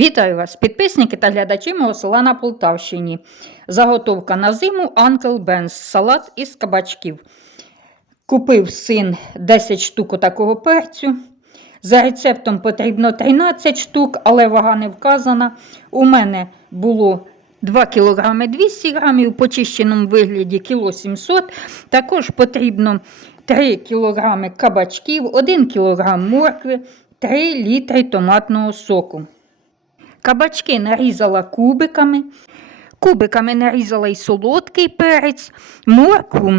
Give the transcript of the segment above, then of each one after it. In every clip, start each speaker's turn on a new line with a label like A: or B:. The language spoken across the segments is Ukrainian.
A: Вітаю вас, підписники та глядачі мого села на Полтавщині. Заготовка на зиму Uncle Ben's салат із кабачків. Купив син 10 штук такого перцю. За рецептом потрібно 13 штук, але вага не вказана. У мене було 2 кг 200 г, у почищеному вигляді кіло 700 Також потрібно 3 кг кабачків, 1 кг моркви, 3 літри томатного соку. Кабачки нарізала кубиками. Кубиками нарізала і солодкий перець, моркву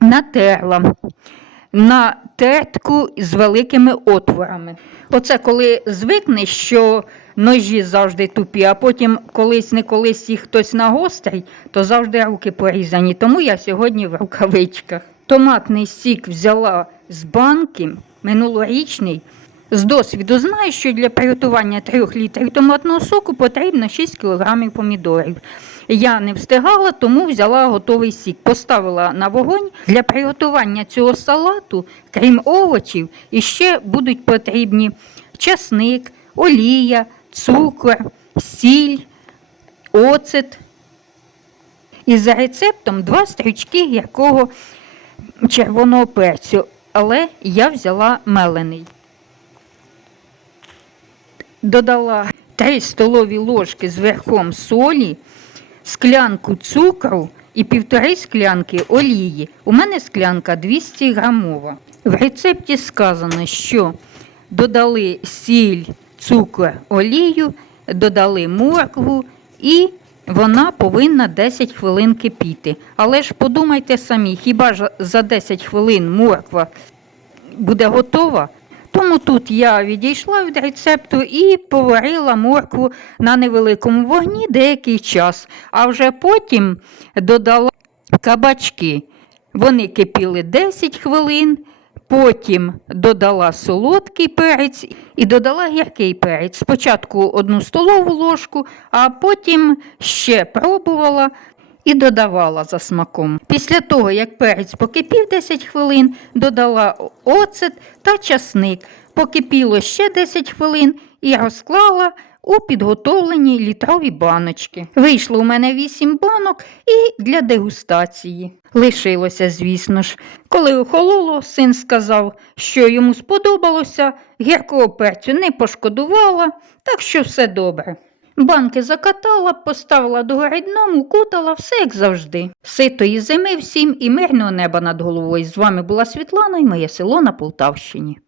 A: натерла на тертку з великими отворами. Оце коли звикнеш, що ножі завжди тупі, а потім колись не колись їх хтось нагострить, то завжди руки порізані. Тому я сьогодні в рукавичках. Томатний сік взяла з банки минулорічний. З досвіду знаю, що для приготування 3 літрів томатного соку потрібно 6 кг помідорів. Я не встигала, тому взяла готовий сік. Поставила на вогонь. Для приготування цього салату, крім овочів, іще будуть потрібні часник, олія, цукор, сіль, оцет. І за рецептом два стрічки гіркого червоного перцю, але я взяла мелений додала 3 столові ложки з верхом солі, склянку цукру і півтори склянки олії. У мене склянка 200 грамова. В рецепті сказано, що додали сіль, цукор, олію, додали моркву і вона повинна 10 хвилин кипіти. Але ж подумайте самі, хіба ж за 10 хвилин морква буде готова? Тому тут я відійшла від рецепту і поварила моркву на невеликому вогні деякий час, а вже потім додала кабачки. Вони кипіли 10 хвилин, потім додала солодкий перець і додала гіркий перець. Спочатку одну столову ложку, а потім ще пробувала і додавала за смаком. Після того, як перець покипів 10 хвилин, додала оцет та часник. Покипіло ще 10 хвилин і розклала у підготовлені літрові баночки. Вийшло у мене 8 банок і для дегустації. Лишилося, звісно ж. Коли охололо, син сказав, що йому сподобалося, гіркого перцю не пошкодувала, так що все добре. Банки закатала, поставила догори дном, укутала, все як завжди. Ситої зими всім і мирного неба над головою. З вами була Світлана і моє село на Полтавщині.